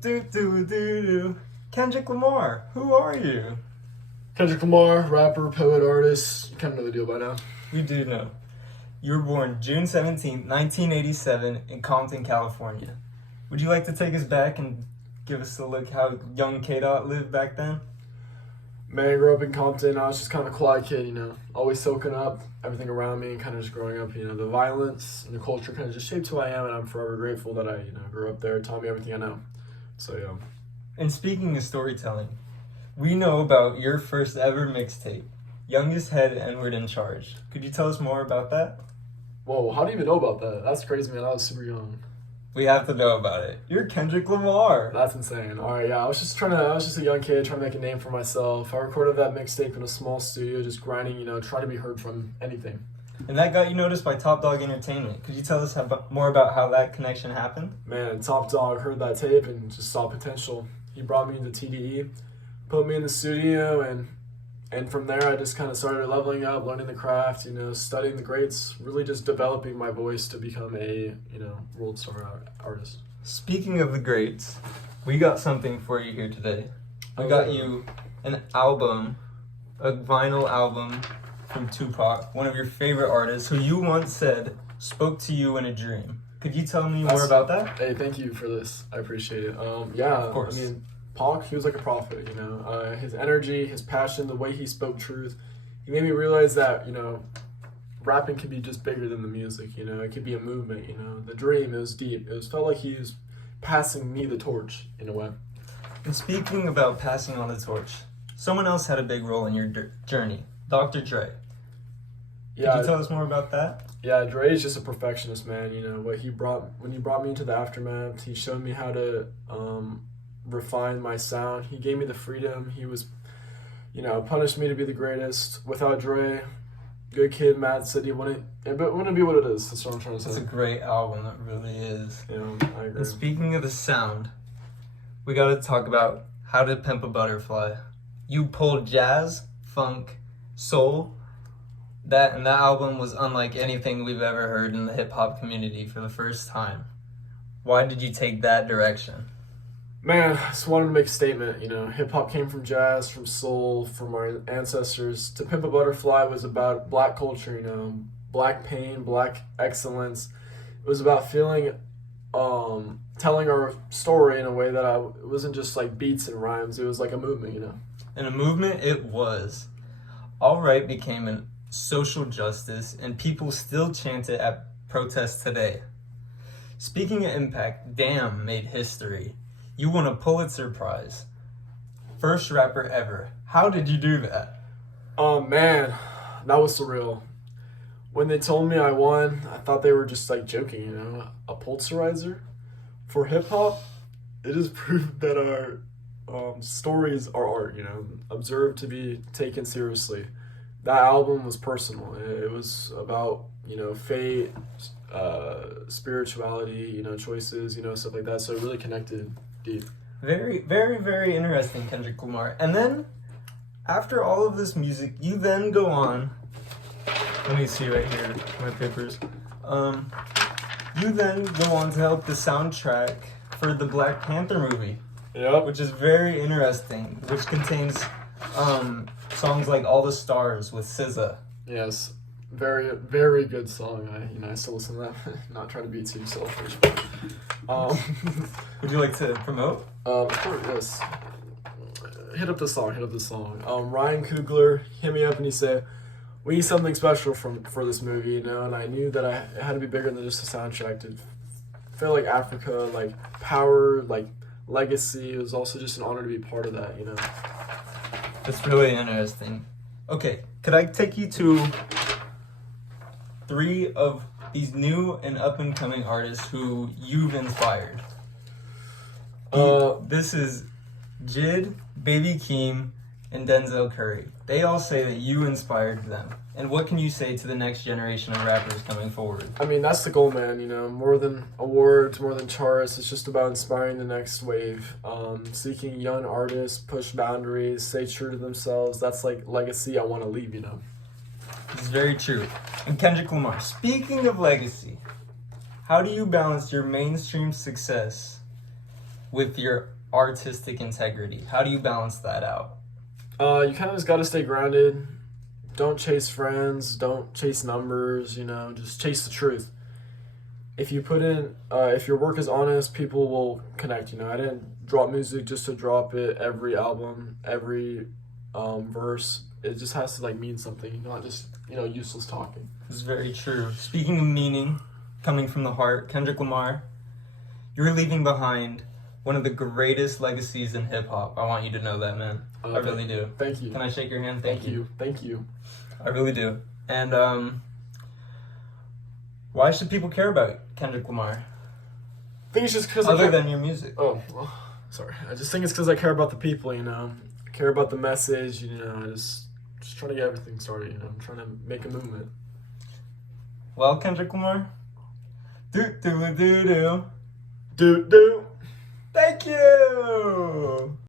Do do do do. Kendrick Lamar, who are you? Kendrick Lamar, rapper, poet, artist. You kind of know the deal by now. We do know. You were born June 17th, 1987 in Compton, California. Would you like to take us back and give us a look how young K-Dot lived back then? Man, I grew up in Compton. I was just kind of a quiet kid, always soaking up everything around me and kind of just growing up. The violence and the culture kind of just shaped who I am, and I'm forever grateful that I, grew up there, taught me everything I know. So, yeah. And speaking of storytelling, we know about your first ever mixtape, Youngest Head N-Word in Charge. Could you tell us more about that? Whoa, how do you even know about that? That's crazy, man. I was super young. We have to know about it. You're Kendrick Lamar. That's insane. All right, yeah. I was just a young kid trying to make a name for myself. I recorded that mixtape in a small studio, just grinding, trying to be heard from anything. And that got you noticed by Top Dog Entertainment. Could you tell us more about how that connection happened? Man, Top Dog heard that tape and just saw potential. He brought me into TDE, put me in the studio, and from there I just kind of started leveling up, learning the craft, studying the greats, really just developing my voice to become a, world star artist. Speaking of the greats, we got something for you here today. We got you an album, a vinyl album from Tupac, one of your favorite artists, who you once said spoke to you in a dream. Could you tell me more about that? Hey, thank you for this. I appreciate it. Yeah, of course. Pac, he was like a prophet, his energy, his passion, the way he spoke truth. He made me realize that, rapping can be just bigger than the music, it could be a movement, the dream, it was deep. Felt like he was passing me the torch in a way. And speaking about passing on the torch, someone else had a big role in your journey, Dr. Dre. Yeah, could you tell us more about that? Yeah, Dre is just a perfectionist, man. When he brought me into the Aftermath, he showed me how to refine my sound. He gave me the freedom. He was, punished me to be the greatest. Without Dre, Good Kid, Mad City wouldn't be what it is. That's what I'm trying to say. It's a great album, it really is. Yeah, I agree. And speaking of the sound, we got to talk about How to Pimp a Butterfly. You pulled jazz, funk, soul. That album was unlike anything we've ever heard in the hip-hop community for the first time. Why did you take that direction? Man, I just wanted to make a statement. Hip-hop came from jazz, from soul, from our ancestors. To Pimp a Butterfly was about black culture, black pain, black excellence. It was about telling our story in a way that it wasn't just like beats and rhymes. It was like a movement, And a movement it was. All Right became an social justice, and people still chant it at protests today. Speaking of impact, Damn made history. You won a Pulitzer Prize. First rapper ever. How did you do that? Oh man, that was surreal. When they told me I won, I thought they were just like joking, A Pulitzerizer? For hip hop, it is proof that our stories are art, observed to be taken seriously. That album was personal. It was about, fate, spirituality, choices, stuff like that. So it really connected deep. Very, very, very interesting, Kendrick Lamar. And then, after all of this music, you then go on. Let me see right here, my papers. You then go on to help the soundtrack for the Black Panther movie. Yep. Which is very interesting, which contains songs like All the Stars with SZA. Yes, very, very good song. I still listen to that. Not trying to be too selfish, but would you like to promote? Of course, yes. Hit up the song. Ryan Coogler hit me up and he said, "We need something special for this movie, And I knew that it had to be bigger than just a soundtrack. To feel like Africa, like power, like legacy. It was also just an honor to be part of that, That's really interesting. Okay, could I take you to 3 of these new and up-and-coming artists who you've inspired? This is Jid, Baby Keem, and Denzel Curry. They all say that you inspired them. And what can you say to the next generation of rappers coming forward? That's the goal, man. More than awards, more than charts. It's just about inspiring the next wave. Seeking young artists, push boundaries, stay true to themselves. That's like legacy I want to leave, It's very true. And Kendrick Lamar, speaking of legacy, how do you balance your mainstream success with your artistic integrity? How do you balance that out? You kind of just got to stay grounded. Don't chase friends. Don't chase numbers. Just chase the truth. If you put in, if your work is honest, people will connect. I didn't drop music just to drop it. Every album, every verse, it just has to mean something, not just useless talking. It's very true. Speaking of meaning, coming from the heart, Kendrick Lamar, you're leaving behind one of the greatest legacies in hip hop. I want you to know that, man. I really do. Thank you. Can I shake your hand? Thank you. Thank you. I really do. And why should people care about Kendrick Lamar? I think it's just because other than your music. Oh, well, sorry. I just think it's because I care about the people. I care about the message. I just trying to get everything started. I'm trying to make a movement. Well, Kendrick Lamar, do. Do. Thank you.